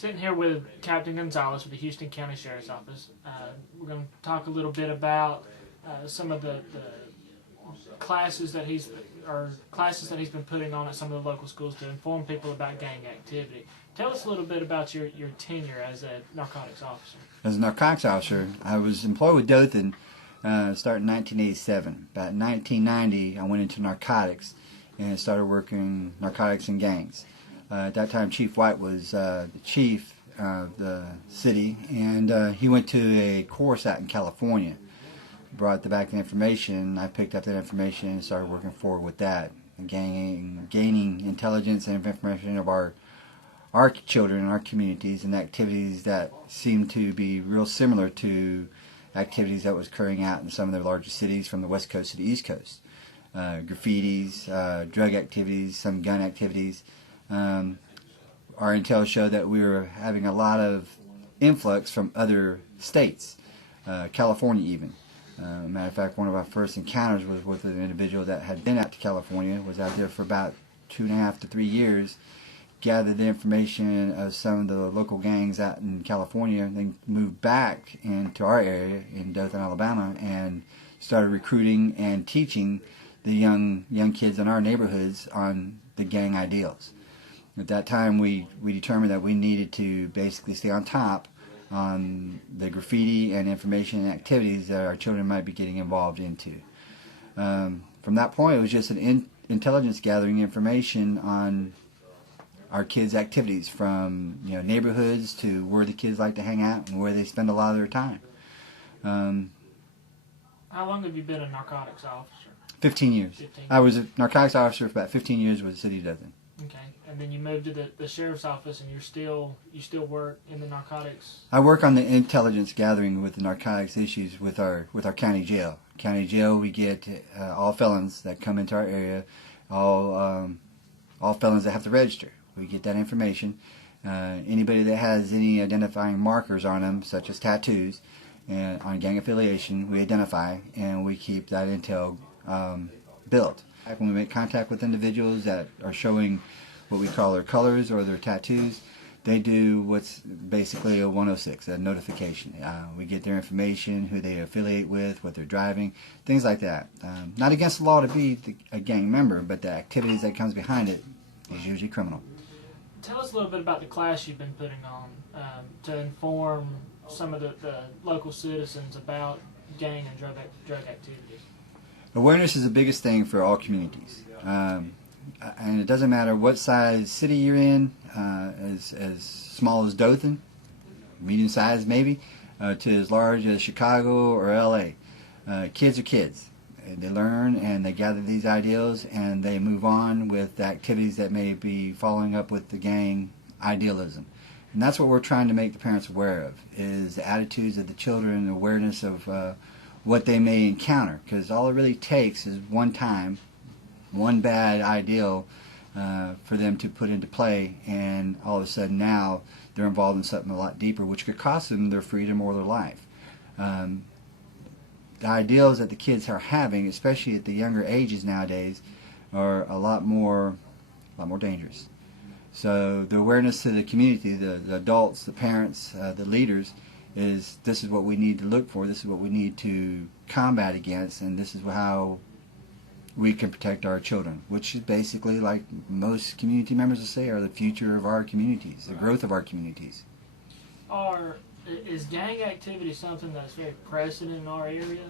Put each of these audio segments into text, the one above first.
Sitting here with Captain Gonzalez with the Houston County Sheriff's Office. We're going to talk a little bit about some of the classes that he's been putting on at some of the local schools to inform people about gang activity. Tell us a little bit about your tenure as a narcotics officer. As a narcotics officer, I was employed with Dothan starting in 1987. About 1990, I went into narcotics and started working narcotics and gangs. At that time, Chief White was the chief of the city, and he went to a course out in California. Brought back the information. I picked up that information and started working forward with that, and gaining intelligence and information of our children and our communities and activities that seemed to be real similar to activities that was occurring out in some of the larger cities from the West Coast to the East Coast. Graffitis, drug activities, some gun activities. Our intel showed that we were having a lot of influx from other states, California even. Matter of fact, one of our first encounters was with an individual that had been out to California, was out there for about 2.5 to 3 years, gathered the information of some of the local gangs out in California, and then moved back into our area in Dothan, Alabama, and started recruiting and teaching the young kids in our neighborhoods on the gang ideals. At that time, we determined that we needed to basically stay on top on the graffiti and information and activities that our children might be getting involved into. From that point, it was just an intelligence gathering information on our kids' activities, from neighborhoods to where the kids like to hang out and where they spend a lot of their time. How long have you been a narcotics officer? 15 years. 15 years. I was a narcotics officer for about 15 years with the city of Dothan. Okay, and then you moved to the sheriff's office, and you still work in the narcotics. I work on the intelligence gathering with the narcotics issues with our county jail. County jail, we get all felons that come into our area, all felons that have to register. We get that information. Anybody that has any identifying markers on them, such as tattoos, and on gang affiliation, we identify, and we keep that intel built. When we make contact with individuals that are showing what we call their colors or their tattoos, they do what's basically a 106, a notification. We get their information, who they affiliate with, what they're driving, things like that. Not against the law to be a gang member, but the activities that comes behind it is usually criminal. Tell us a little bit about the class you've been putting on to inform some of the local citizens about gang and drug activities. Awareness is the biggest thing for all communities, and it doesn't matter what size city you're in, as small as Dothan, medium size maybe, to as large as Chicago or LA. Kids are kids. They learn and they gather these ideals, and they move on with activities that may be following up with the gang idealism. And that's what we're trying to make the parents aware of, is the attitudes of the children, the awareness of what they may encounter, because all it really takes is one time, one bad ideal for them to put into play, and all of a sudden now they're involved in something a lot deeper, which could cost them their freedom or their life. The ideals that the kids are having, especially at the younger ages nowadays, are a lot more dangerous. So the awareness to the community, the adults, the parents, the leaders, is this is what we need to look for, this is what we need to combat against, and this is how we can protect our children, which is basically, like most community members will say, are the future of our communities, the growth of our communities. Is gang activity something that's very present in our area?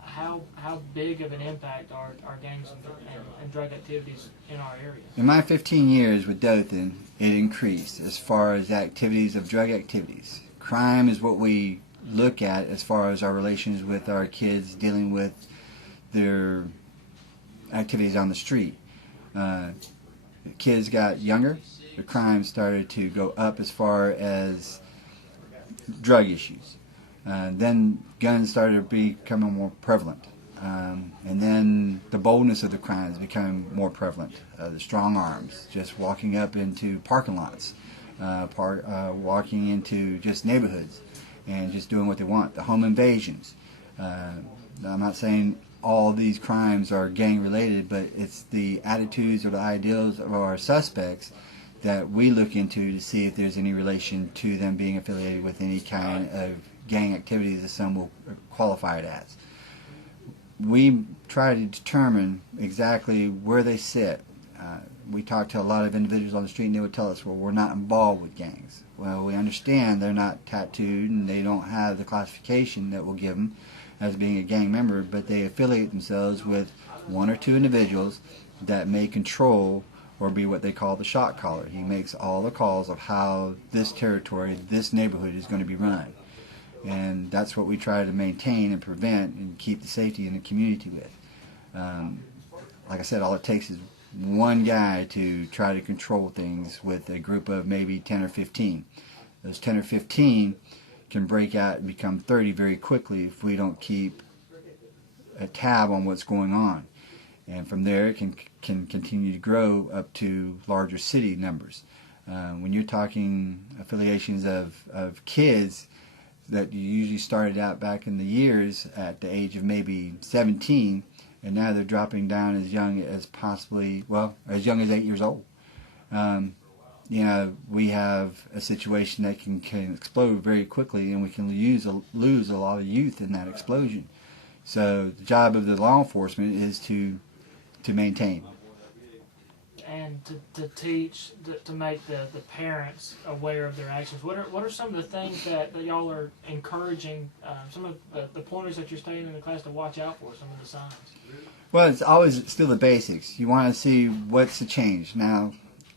How big of an impact are gangs and drug activities in our area? In my 15 years with Dothan, it increased as far as activities of drug activities. Crime is what we look at as far as our relations with our kids dealing with their activities on the street. Kids got younger, the crime started to go up as far as drug issues. Then guns started to become more prevalent. And then the boldness of the crimes became more prevalent. The strong arms, just walking up into parking lots, walking into just neighborhoods and just doing what they want. The home invasions. I'm not saying all these crimes are gang related, but it's the attitudes or the ideals of our suspects that we look into to see if there's any relation to them being affiliated with any kind of gang activities that some will qualify it as. We try to determine exactly where they sit. We talk to a lot of individuals on the street and they would tell us, well, we're not involved with gangs. Well, we understand they're not tattooed and they don't have the classification that will give them as being a gang member, but they affiliate themselves with one or two individuals that may control or be what they call the shot caller. He makes all the calls of how this territory, this neighborhood is going to be run. And that's what we try to maintain and prevent and keep the safety in the community with. Like I said, all it takes is one guy to try to control things with a group of maybe 10 or 15. Those 10 or 15 can break out and become 30 very quickly if we don't keep a tab on what's going on. And from there it can continue to grow up to larger city numbers. When you're talking affiliations of kids that you usually started out back in the years at the age of maybe 17, and now they're dropping down as young as possibly, well, as young as 8 years old. You know, we have a situation that can explode very quickly, and we can lose a lot of youth in that explosion. So the job of the law enforcement is to maintain. And to teach, to make the parents aware of their actions. What are some of the things that y'all are encouraging, some of the pointers that you're stating in the class to watch out for, some of the signs? Well, it's always still the basics. You want to see what's the change. Now,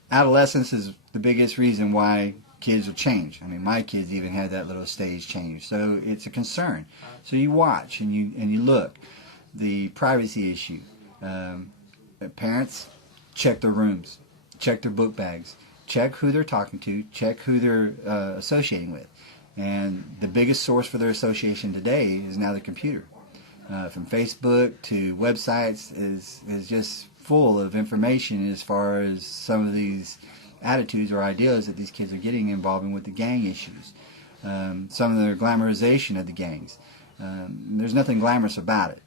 adolescence is the biggest reason why kids will change. I mean, my kids even had that little stage change. So it's a concern. So you watch and you look. The privacy issue. Parents, check their rooms, check their book bags, check who they're talking to, check who they're associating with. And the biggest source for their association today is now the computer. From Facebook to websites is just full of information as far as some of these attitudes or ideas that these kids are getting involving with the gang issues. Some of their glamorization of the gangs. There's nothing glamorous about it.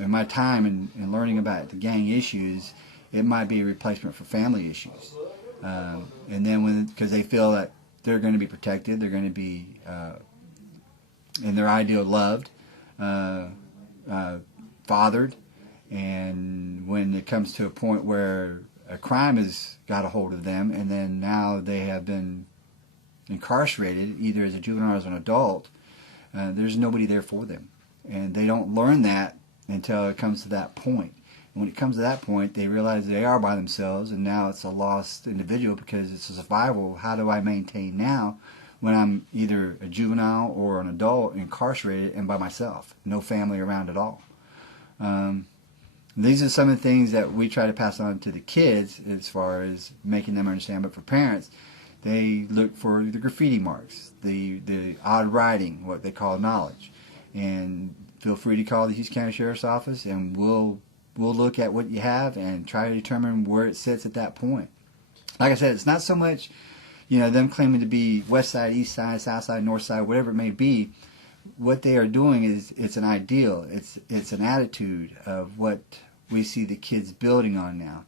In my time in learning about the gang issues, it might be a replacement for family issues. And then because they feel that they're going to be protected, they're going to be, in their ideal, loved, fathered, and when it comes to a point where a crime has got a hold of them and then now they have been incarcerated, either as a juvenile or as an adult, there's nobody there for them. And they don't learn that until it comes to that point. And when it comes to that point, they realize they are by themselves, and now it's a lost individual because it's a survival. How do I maintain now when I'm either a juvenile or an adult incarcerated and by myself, no family around at all? These are some of the things that we try to pass on to the kids as far as making them understand. But for parents, they look for the graffiti marks, the odd writing, what they call knowledge. And feel free to call the Houston County Sheriff's Office, and we'll look at what you have and try to determine where it sits at that point. Like I said, it's not so much, them claiming to be west side, east side, south side, north side, whatever it may be. What they are doing is it's an ideal. It's an attitude of what we see the kids building on now.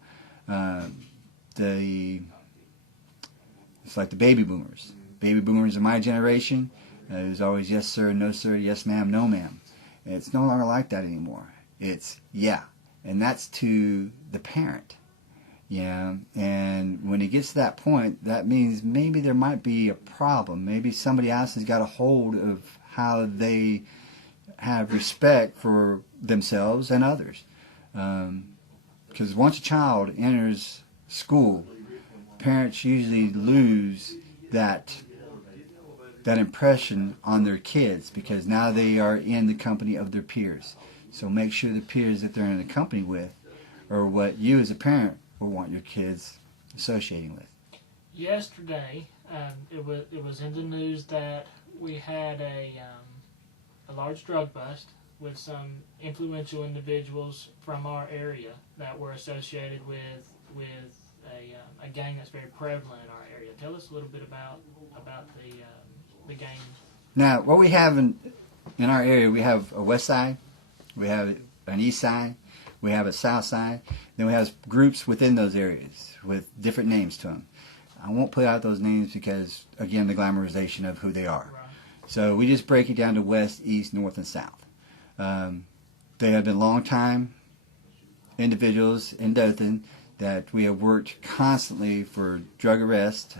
It's like the baby boomers. Baby boomers in my generation, it was always yes sir, no sir, yes ma'am, no ma'am. It's no longer like that anymore. It's yeah. And that's to the parent. Yeah. And when it gets to that point, that means maybe there might be a problem. Maybe somebody else has got a hold of how they have respect for themselves and others. Because once a child enters school, parents usually lose that impression on their kids because now they are in the company of their peers. So make sure the peers that they're in the company with are what you as a parent will want your kids associating with. Yesterday, it was in the news that we had a large drug bust with some influential individuals from our area that were associated with a gang that's very prevalent in our area. Tell us a little bit about the gang. Now, what we have in our area, we have a west side, we have an east side, We have a south side. Then we have groups within those areas with different names to them. I won't put out those names because, again, the glamorization of who they are. Right. So we just break it down to west, east, north, and south. They have been long-time individuals in Dothan that we have worked constantly for drug arrest,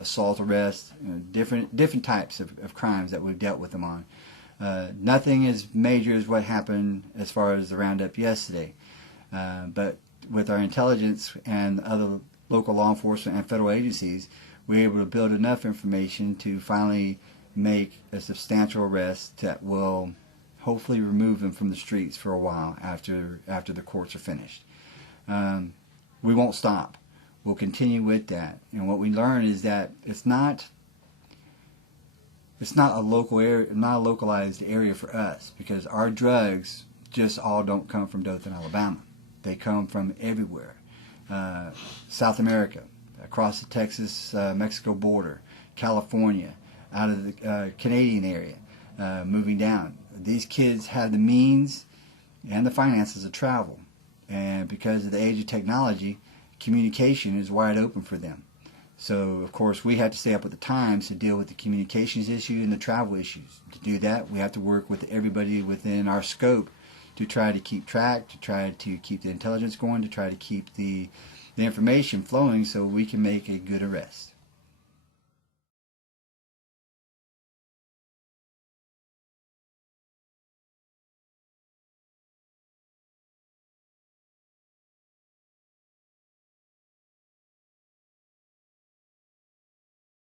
assault arrest, different types of crimes that we've dealt with them on. Nothing as major as what happened as far as the roundup yesterday. But with our intelligence and other local law enforcement and federal agencies, we were able to build enough information to finally make a substantial arrest that will hopefully remove them from the streets for a while after the courts are finished. We won't stop. We'll continue with that. And what we learn is that it's not a local area, not a localized area for us, because our drugs just all don't come from Dothan, Alabama. They come from everywhere. South America, across the Texas-Mexico border, California, out of the Canadian area, moving down. These kids have the means and the finances to travel. And because of the age of technology, communication is wide open for them. So, of course, we have to stay up with the times to deal with the communications issue and the travel issues. To do that, we have to work with everybody within our scope to try to keep track, to try to keep the intelligence going, to try to keep the information flowing so we can make a good arrest.